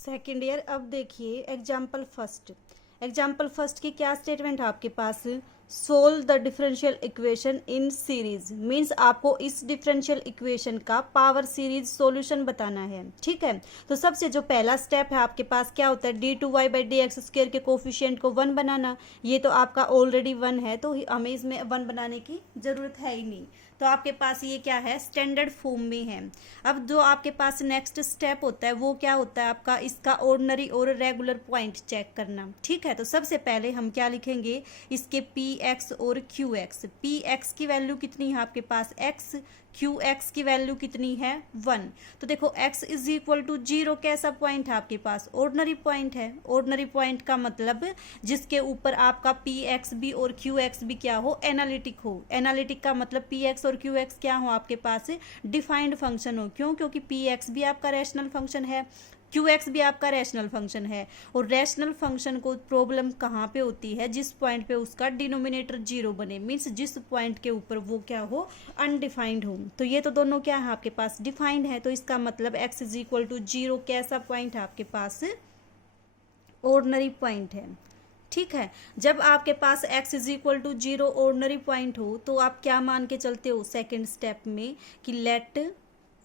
Second year. अब देखिए example first की क्या स्टेटमेंट है आपके पास। Solve the differential equation in series, means आपको इस डिफरेंशियल इक्वेशन का पावर सीरीज सॉल्यूशन बताना है। ठीक है, तो सबसे जो पहला स्टेप है आपके पास क्या होता है, d two y by d x square के कोफिशियंट को 1 बनाना। ये तो आपका ऑलरेडी 1 है, तो हमें इसमें 1 बनाने की जरूरत है ही नहीं। तो आपके पास ये क्या है, स्टैंडर्ड फॉर्म में है। अब जो आपके पास नेक्स्ट स्टेप होता है वो क्या होता है आपका, इसका ऑर्डिनरी और रेगुलर पॉइंट चेक करना। ठीक है, तो सबसे पहले हम क्या लिखेंगे, इसके पी एक्स और क्यू एक्स। पी एक्स की वैल्यू कितनी है आपके पास एक्स, क्यू एक्स की वैल्यू कितनी है 1। तो देखो x इज इक्वल टू 0 कैसा पॉइंट है आपके पास, ऑर्डिनरी पॉइंट है। ऑर्डिनरी पॉइंट का मतलब जिसके ऊपर आपका पी एक्स भी और क्यू एक्स भी क्या हो, एनालिटिक हो। एनालिटिक का मतलब पी एक्स और क्यू एक्स क्या हो आपके पास, डिफाइंड फंक्शन हो। क्यों, क्योंकि पी एक्स भी आपका रैशनल फंक्शन है, क्यू एक्स भी आपका रैशनल फंक्शन है। और रैशनल फंक्शन को प्रॉब्लम कहाँ पे होती है, जिस पॉइंट पे उसका डिनोमिनेटर 0 बने, मीन्स जिस पॉइंट के ऊपर वो क्या हो, अनडिफाइंड हो। तो ये तो दोनों क्या है आपके पास, डिफाइंड है। तो इसका मतलब x इज इक्वल टू 0 कैसा पॉइंट है आपके पास, ऑर्डिनरी पॉइंट है। ठीक है, जब आपके पास x is equal to 0 ordinary point हो तो आप क्या मान के चलते हो सेकेंड स्टेप में, कि let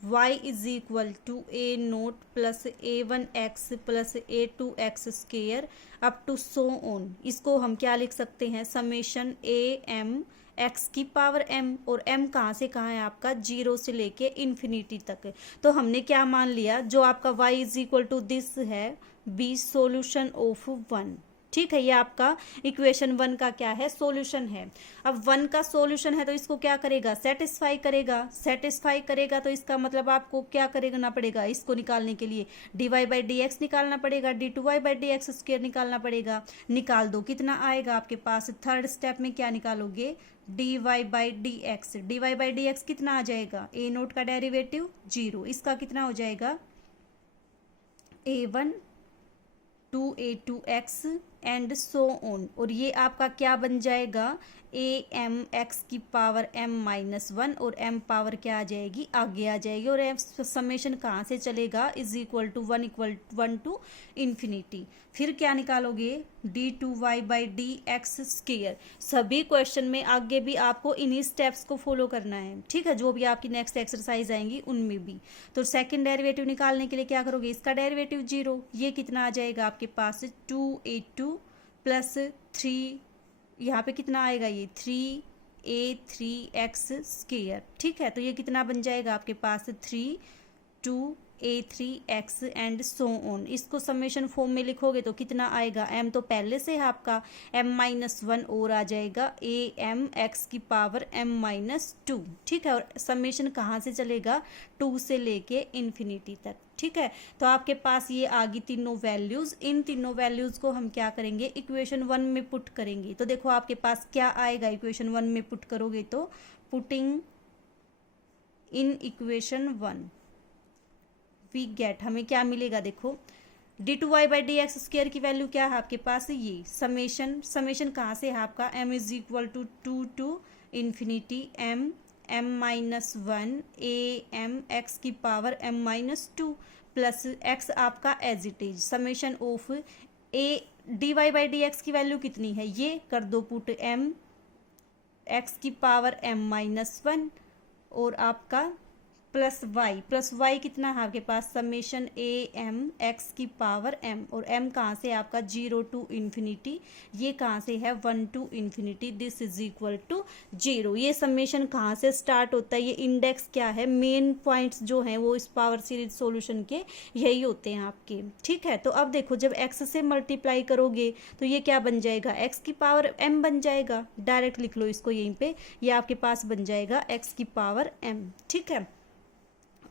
y is equal to a naught plus a1x plus a2x square up to so on. इसको हम क्या लिख सकते हैं, समेशन ए एम एक्स की पावर m, और m कहाँ से कहाँ है आपका, 0 से लेके इन्फिनिटी तक। तो हमने क्या मान लिया, जो आपका y is equal to this है बी सोल्यूशन ऑफ 1। ठीक है, ये आपका इक्वेशन 1 का क्या है, सॉल्यूशन है। अब 1 का सॉल्यूशन है तो इसको क्या करेगा, सेटिस्फाई करेगा। सेटिस्फाई करेगा तो इसका मतलब आपको क्या करना पड़ेगा, इसको निकालने के लिए d y by d x निकालना पड़ेगा, d two y by d x square निकालना पड़ेगा। निकाल दो, कितना आएगा आपके पास, थर्ड स्टेप में क्या निकालोगे, d y by d x. D y by d x कितना आ जाएगा, ए नोट का डेरिवेटिव 0, इसका कितना हो जाएगा a1 2a2x and so on. और ये आपका क्या बन जाएगा, ए एम एक्स की पावर m माइनस 1, और m पावर क्या आ जाएगी, आगे आ जाएगी। और समेशन कहाँ से चलेगा, is equal to 1 to infinity. फिर क्या निकालोगे, d two y by d x square. सभी क्वेश्चन में आगे भी आपको इन्हीं स्टेप्स को फॉलो करना है। ठीक है, जो भी आपकी नेक्स्ट एक्सरसाइज आएंगी उनमें भी। तो सेकंड डेरिवेटिव निकालने के लिए क्या करोगे, इसका डेरिवेटिव 0, ये कितना आ जाएगा आपके पास 2a2 प्लस 3, यहाँ पे कितना आएगा, ये 3a3x स्केयर। ठीक है, तो ये कितना बन जाएगा आपके पास 2a3x एंड सो ऑन। इसको समेशन फॉर्म में लिखोगे तो कितना आएगा, m तो पहले से है आपका, m माइनस 1 और आ जाएगा ए एम एक्स की पावर m माइनस 2। ठीक है, और समेशन कहाँ से चलेगा, 2 से लेके इन्फिनिटी तक। ठीक है, तो आपके पास ये आ गई तीनों वैल्यूज। इन तीनों वैल्यूज को हम क्या करेंगे, इक्वेशन 1 में पुट करेंगे। तो देखो आपके पास क्या आएगा, इक्वेशन 1 में पुट करोगे तो putting in equation 1 we get, हमें क्या मिलेगा, देखो d two y by d x square की वैल्यू क्या है आपके पास, ये समेशन कहाँ से है आपका, m is equal to 2 to infinity m minus 1 A M x की power m minus 2 plus x आपका as it is, summation of A d y by d x की वैल्यू कितनी है, ये कर दो पुट m एक्स की power m minus 1 और आपका प्लस y कितना है आपके पास, समेशन ए एम एक्स की पावर m, और m कहाँ से आपका 0 टू इन्फिनिटी, ये कहाँ से है 1 to infinity, this is equal to 0। ये समेशन कहाँ से स्टार्ट होता है, ये इंडेक्स क्या है, मेन पॉइंट्स जो हैं वो इस पावर सीरीज सॉल्यूशन के यही होते हैं आपके। ठीक है, तो अब देखो जब x से मल्टीप्लाई करोगे तो ये क्या बन जाएगा, x की पावर m बन जाएगा। डायरेक्ट लिख लो इसको यहीं पे, ये आपके पास बन जाएगा x की पावर m। ठीक है,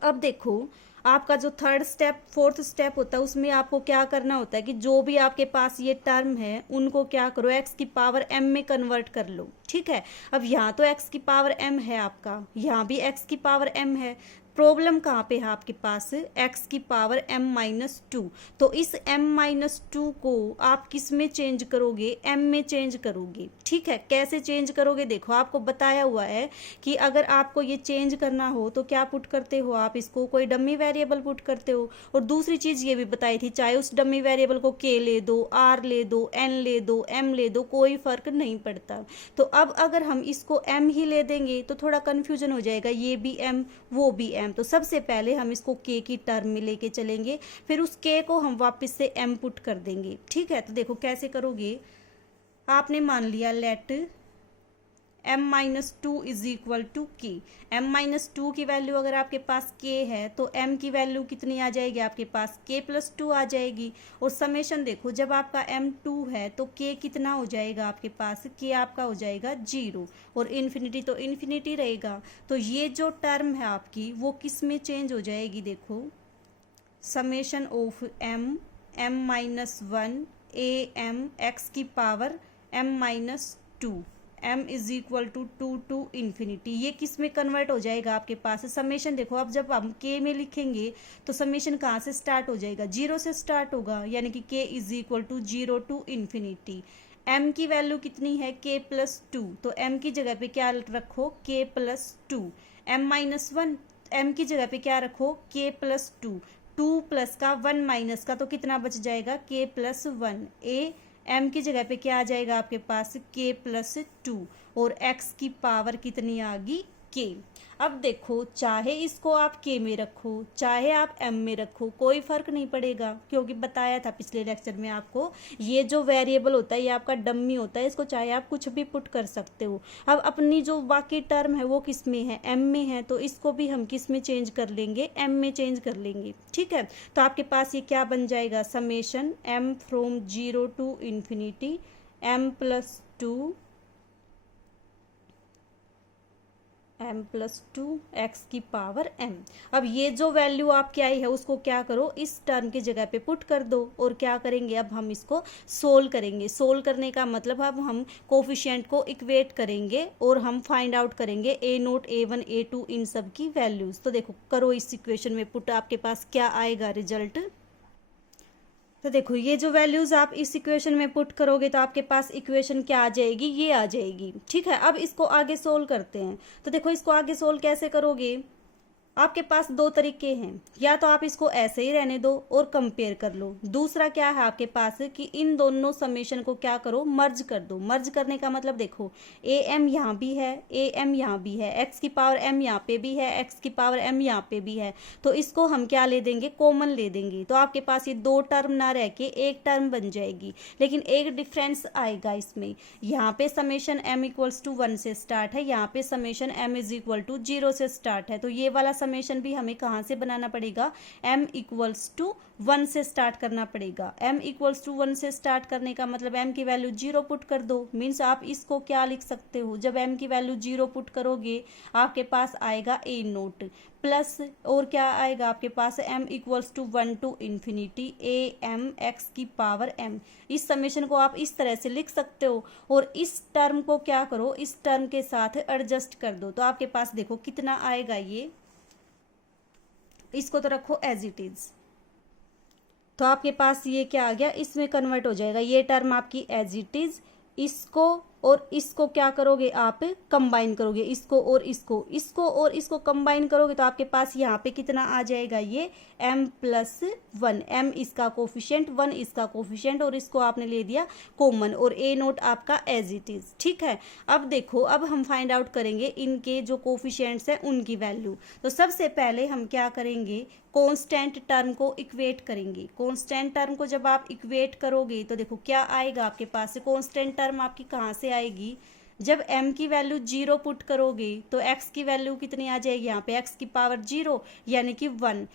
अब देखो आपका जो थर्ड स्टेप फोर्थ स्टेप होता है उसमें आपको क्या करना होता है कि जो भी आपके पास ये टर्म है उनको क्या करो, x की पावर m में कन्वर्ट कर लो। ठीक है, अब यहाँ तो x की पावर m है आपका, यहाँ भी x की पावर m है, प्रॉब्लम कहाँ पे है आपके पास, x की पावर m-2। तो इस m-2 को आप किस में चेंज करोगे, m में चेंज करोगे। ठीक है, कैसे चेंज करोगे, देखो आपको बताया हुआ है कि अगर आपको ये चेंज करना हो तो क्या पुट करते हो आप, इसको कोई डमी वेरिएबल पुट करते हो। और दूसरी चीज़ ये भी बताई थी, चाहे उस डमी वेरिएबल को k ले दो, r ले दो, n ले दो, m ले दो, कोई फर्क नहीं पड़ता। तो अब अगर हम इसको m ही ले देंगे तो थोड़ा कन्फ्यूजन हो जाएगा, ये भी m वो भी m। तो सबसे पहले हम इसको k की टर्म में लेके चलेंगे, फिर उस k को हम वापस से m पुट कर देंगे। ठीक है, तो देखो कैसे करोगे, आपने मान लिया let m-2 is equal to k। m-2 की वैल्यू अगर आपके पास k है तो m की वैल्यू कितनी आ जाएगी आपके पास, k+2 आ जाएगी। और समेशन देखो, जब आपका m 2 है तो k कितना हो जाएगा आपके पास, k आपका हो जाएगा 0, और इन्फिनिटी तो इन्फिनिटी रहेगा। तो ये जो टर्म है आपकी वो किस में चेंज हो जाएगी, देखो summation of m-1 am x की power m-2 m is equal to 2 to infinity, ये किस में कन्वर्ट हो जाएगा आपके पास समेशन। देखो अब जब हम k में लिखेंगे तो समेशन कहाँ से स्टार्ट हो जाएगा, 0 से स्टार्ट होगा, यानी कि k is equal to 0 to infinity. m की वैल्यू कितनी है, k+2, तो m की जगह पे क्या रखो, k+2। m-1 m की जगह पे क्या रखो, k+2, 2 प्लस का 1 माइनस का तो कितना बच जाएगा, k+1। m की जगह पे क्या आ जाएगा आपके पास, k+2, और x की पावर कितनी आ गई, k। अब देखो चाहे इसको आप k में रखो चाहे आप m में रखो कोई फर्क नहीं पड़ेगा, क्योंकि बताया था पिछले लेक्चर में आपको, ये जो वेरिएबल होता है ये आपका डम्मी होता है, इसको चाहे आप कुछ भी पुट कर सकते हो। अब अपनी जो बाकी टर्म है वो किस में है, m में है, तो इसको भी हम किस में चेंज कर लेंगे, m में चेंज कर लेंगे। ठीक है, तो आपके पास ये क्या बन जाएगा, summation m from 0 to infinity m+2 m+2 x की पावर m। अब ये जो वैल्यू आपकी आई है उसको क्या करो, इस टर्म की जगह पे पुट कर दो, और क्या करेंगे अब हम इसको सोल्व करेंगे। सोल्व करने का मतलब अब हम कोफिशिएंट को इक्वेट करेंगे और हम फाइंड आउट करेंगे a0 a1 a2 इन सब की वैल्यूज। तो देखो करो इस इक्वेशन में पुट, आपके पास क्या आएगा रिजल्ट। तो देखो ये जो वैल्यूज आप इस इक्वेशन में पुट करोगे तो आपके पास इक्वेशन क्या आ जाएगी, ये आ जाएगी। ठीक है, अब इसको आगे सोल्व करते हैं। तो देखो इसको आगे सोल्व कैसे करोगे, आपके पास दो तरीके हैं, या तो आप इसको ऐसे ही रहने दो और कंपेयर कर लो। दूसरा क्या है आपके पास कि इन दोनों समेशन को क्या करो, मर्ज कर दो। मर्ज करने का मतलब देखो am यहाँ भी है, am यहाँ भी है, x की पावर m यहाँ पे भी है, x की पावर m यहाँ पे भी है, तो इसको हम क्या ले देंगे, कॉमन ले देंगे। तो आपके पास ये दो टर्म ना रह के एक टर्म बन जाएगी, लेकिन एक डिफरेंस आएगा इसमें। यहाँ पे समेशन m इक्वल्स टू 1 से स्टार्ट है, यहाँ पे summation m is equal to 0 से स्टार्ट है। तो ये वाला समेशन भी हमें कहाँ से बनाना पड़ेगा, m इक्वल्स टू 1 से स्टार्ट करना पड़ेगा। m इक्वल्स टू 1 से स्टार्ट करने का मतलब m की वैल्यू 0 पुट कर दो। मीन्स आप इसको क्या लिख सकते हो, जब m की वैल्यू 0 पुट करोगे आपके पास आएगा a0 प्लस, और क्या आएगा आपके पास, m equals to 1 to infinity am x की पावर m। इस समेशन को आप इस तरह से लिख सकते हो, और इस टर्म को क्या करो, इस टर्म के साथ एडजस्ट कर दो। तो आपके पास देखो कितना आएगा, ये इसको तो रखो एज इट इज, तो आपके पास ये क्या आ गया, इसमें कन्वर्ट हो जाएगा। ये टर्म आपकी एज इट इज, इसको और इसको क्या करोगे आप, कंबाइन करोगे, इसको और इसको, इसको और इसको कंबाइन करोगे तो आपके पास यहाँ पे कितना आ जाएगा, ये m+1। m इसका कोफिशिएंट, 1 इसका कोफिशिएंट, और इसको आपने ले दिया कॉमन, और a0 आपका एज इट इज। ठीक है, अब देखो अब हम फाइंड आउट करेंगे इनके जो कोफिशिएंट्स हैं उनकी वैल्यू। तो सबसे पहले हम क्या करेंगे, कांस्टेंट टर्म को इक्वेट करेंगे। कांस्टेंट टर्म को जब आप इक्वेट करोगे तो देखो क्या आएगा आपके पास, कांस्टेंट टर्म आपकी कहाँ से आएगी, जब m की वैल्यू 0 पुट करोगे तो x की वैल्यू कितनी आ जाएगी, यहाँ पे x की पावर 0 यानी कि 1।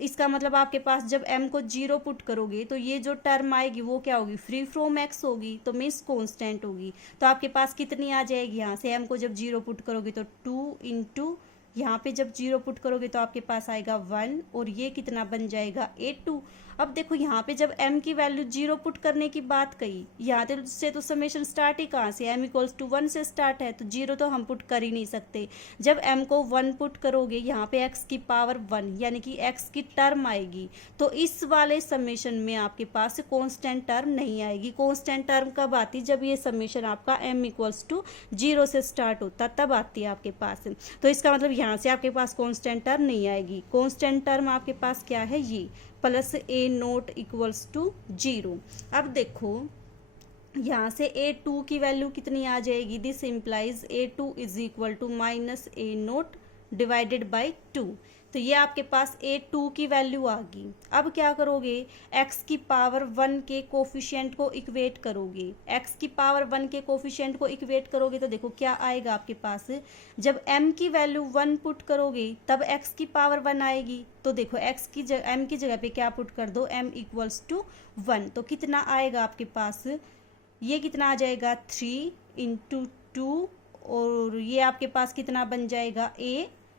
इसका मतलब आपके पास जब m को 0 पुट करोगे तो ये जो टर्म आएगी वो क्या होगी, फ्री फ्रॉम x होगी, तो मीन्स कांस्टेंट होगी। तो आपके पास कितनी आ जाएगी, यहाँ से m को जब 0 पुट करोगे तो 2 इंटू, यहाँ पे जब 0 पुट करोगे तो आपके पास आएगा 1, और ये कितना बन जाएगा a2। अब देखो यहाँ पे जब m की वैल्यू 0 पुट करने की बात कही, यहाँ से तो समेशन स्टार्ट ही कहाँ से, m इक्वल्स टू 1 से स्टार्ट है, तो 0 तो हम पुट कर ही नहीं सकते। जब m को 1 पुट करोगे यहाँ पे x की पावर 1 यानी कि x की टर्म आएगी, तो इस वाले समेशन में आपके पास कॉन्स्टेंट टर्म नहीं आएगी। कॉन्स्टेंट टर्म कब आती, जब ये समेशन आपका m इक्वल्स टू 0 से स्टार्ट होता तब आती है आपके पास। तो इसका मतलब यहाँ से आपके पास कॉन्स्टेंट टर्म नहीं आएगी। कॉन्स्टेंट टर्म आपके पास क्या है, ये plus a naught equals to 0। अब देखो यहाँ से a2 की वैल्यू कितनी आ जाएगी, this implies a2 is equal to minus a naught divided by 2। तो ये आपके पास a2 की वैल्यू आ गई। अब क्या करोगे, x की पावर 1 के कोफिशिएंट को इक्वेट करोगे। x की पावर 1 के कोफिशिएंट को इक्वेट करोगे तो देखो क्या आएगा आपके पास, जब m की वैल्यू 1 पुट करोगे तब x की पावर 1 आएगी। तो देखो x की जगह m की जगह पे क्या पुट कर दो, m इक्वल्स टू 1। तो कितना आएगा आपके पास, ये कितना आ जाएगा 3 इंटू 2, और ये आपके पास कितना बन जाएगा a,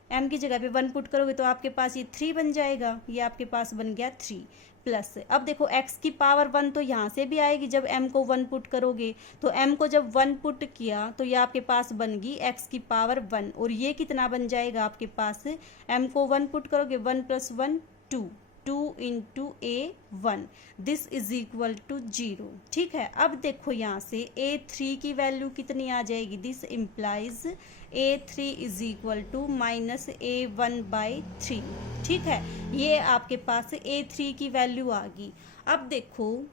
m की जगह पे 1 पुट करोगे तो आपके पास ये 3 बन जाएगा, ये आपके पास बन गया 3 प्लस। अब देखो x की पावर 1 तो यहाँ से भी आएगी जब m को 1 पुट करोगे, तो m को जब 1 पुट किया तो ये आपके पास बन गई x की पावर 1, और ये कितना बन जाएगा आपके पास, m को 1 पुट करोगे 1 plus 1 2 into a 1, this is equal to 0। ठीक है, अब देखो यहाँ से a3 की वैल्यू कितनी आ जाएगी, this implies a3 is equal to minus a1 by 3। ठीक है, ये आपके पास a3 की वैल्यू आ गई। अब देखो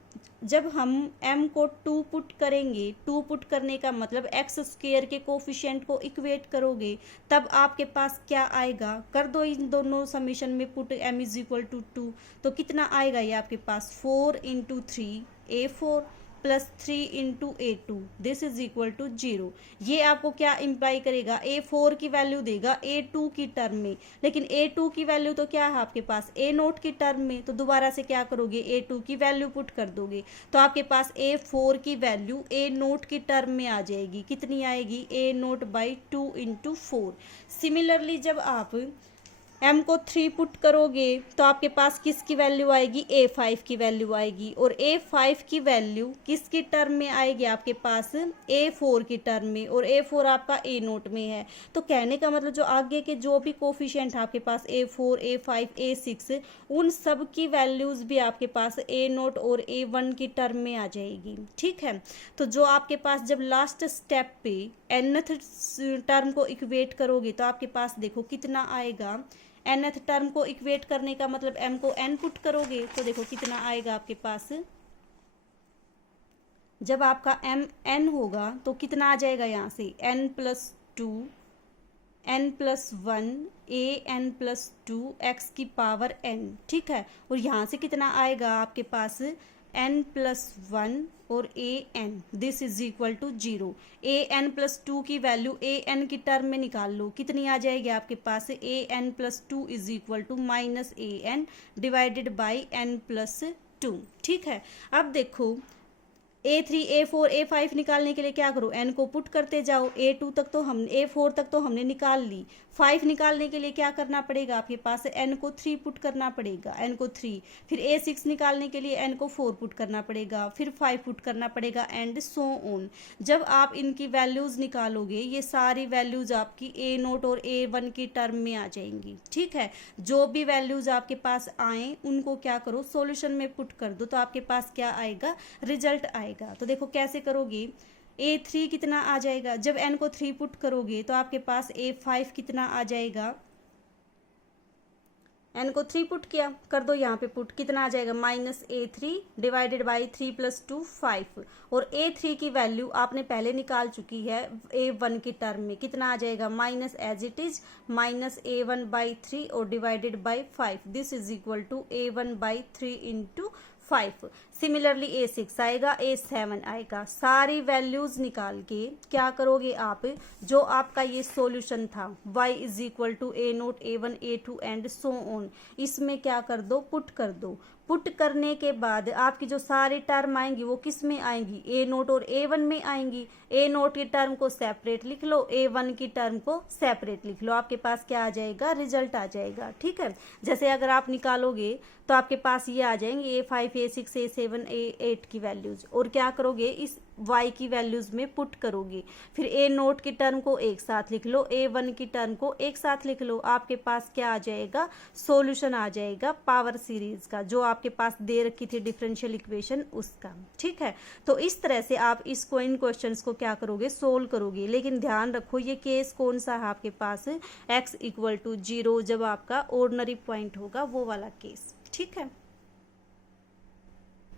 जब हम m को 2 पुट करेंगे, 2 पुट करने का मतलब एक्स स्क्वेयर के कोफिशिएंट को इक्वेट करोगे, तब आपके पास क्या आएगा, कर दो इन दोनों समीशन में put m is equal to 2, तो कितना आएगा ये आपके पास 4 into 3 a4 plus 3 into a2, this is equal to 0। ये आपको क्या इम्प्लाई करेगा, a4 की वैल्यू देगा a2 की टर्म में, लेकिन a2 की वैल्यू तो क्या है आपके पास a नोट की टर्म में, तो दोबारा से क्या करोगे a2 की वैल्यू पुट कर दोगे, तो आपके पास a4 की वैल्यू a नोट की टर्म में आ जाएगी। कितनी आएगी, a note by 2 into 4। Similarly जब आप m को 3 पुट करोगे तो आपके पास किसकी वैल्यू आएगी, a5 की वैल्यू आएगी, और a5 की वैल्यू किसकी टर्म में आएगी आपके पास, a4 की टर्म में, और a4 आपका a नोट में है। तो कहने का मतलब जो आगे के जो भी कोफिशिएंट आपके पास a4 a5 a6, उन सब की वैल्यूज भी आपके पास a नोट और a1 की टर्म में आ जाएगी। ठीक है, तो जो आपके पास जब लास्ट स्टेप पे nth टर्म को इक्वेट करोगे तो आपके पास देखो कितना आएगा, nth टर्म को इक्वेट करने का मतलब m को n पुट करोगे तो देखो कितना आएगा आपके पास, जब आपका m n होगा तो कितना आ जाएगा यहाँ से n plus 2 n plus 1 a n plus 2 x की पावर n। ठीक है, और यहाँ से कितना आएगा आपके पास n प्लस 1 और a n, this is equal to 0। a n plus 2 की वैल्यू a n की टर्म में निकाल लो, कितनी आ जाएगी आपके पास, a n plus 2 is equal to minus a n divided by n plus 2। ठीक है, अब देखो a3 a4 a5 निकालने के लिए क्या करो, n को पुट करते जाओ, a2 तक तो हम a4 तक तो हमने निकाल ली, 5 निकालने के लिए क्या करना पड़ेगा आपके पास, n को 3 पुट करना पड़ेगा, n को 3, फिर a6 निकालने के लिए n को 4 पुट करना पड़ेगा, फिर 5 पुट करना पड़ेगा, एंड सो ऑन। जब आप इनकी वैल्यूज निकालोगे ये सारी वैल्यूज आपकी a नोट और a1 की टर्म में आ जाएंगी। ठीक है, जो भी वैल्यूज आपके पास आए उनको क्या करो, सॉल्यूशन में पुट कर दो, तो आपके पास क्या आएगा, रिजल्ट आएगा। तो देखो कैसे करोगे, a3 कितना आ जाएगा, जब n को 3 पुट करोगे तो आपके पास a5 कितना आ जाएगा, n को 3 पुट किया, कर दो यहाँ पे पुट, कितना आ जाएगा minus a3 divided by 3 plus 2 5, और a3 की वैल्यू आपने पहले निकाल चुकी है a1 की टर्म में, कितना आ जाएगा minus as it is minus a1 by 3 और divided by 5, this is equal to a1 by 3 into 5। Similarly a6 आएगा, a7 आएगा, सारी वैल्यूज निकाल के क्या करोगे आप, जो आपका ये सॉल्यूशन था y is equal to a naught a1 a2 and so on, इसमें क्या कर दो, पुट कर दो। पुट करने के बाद आपकी जो सारी टर्म आएंगी वो किस में आएंगी, ए नोट और ए वन में आएंगी। ए नोट की टर्म को सेपरेट लिख लो, ए वन की टर्म को सेपरेट लिख लो, आपके पास क्या आ जाएगा, रिजल्ट आ जाएगा। ठीक है, जैसे अगर आप निकालोगे तो आपके पास ये आ जाएंगे A5 A6 A7 A8 की वैल्यूज, और क्या करोगे, इस y की वैल्यूज में पुट करोगे। फिर ए नोट की टर्म को एक साथ लिख लो, A1 की टर्म को एक साथ लिख लो, आपके पास क्या आ जाएगा, सॉल्यूशन आ जाएगा पावर सीरीज का, जो आपके पास दे रखी थी डिफरेंशियल इक्वेशन उसका। ठीक है, तो इस तरह से आप इसको, इन क्वेश्चंस को क्या करोगे, सोल्व करोगे। लेकिन ध्यान रखो ये केस कौन सा है आपके पास, x = 0, जब आपका ऑर्डिनरी पॉइंट होगा वो वाला केस। ठीक है।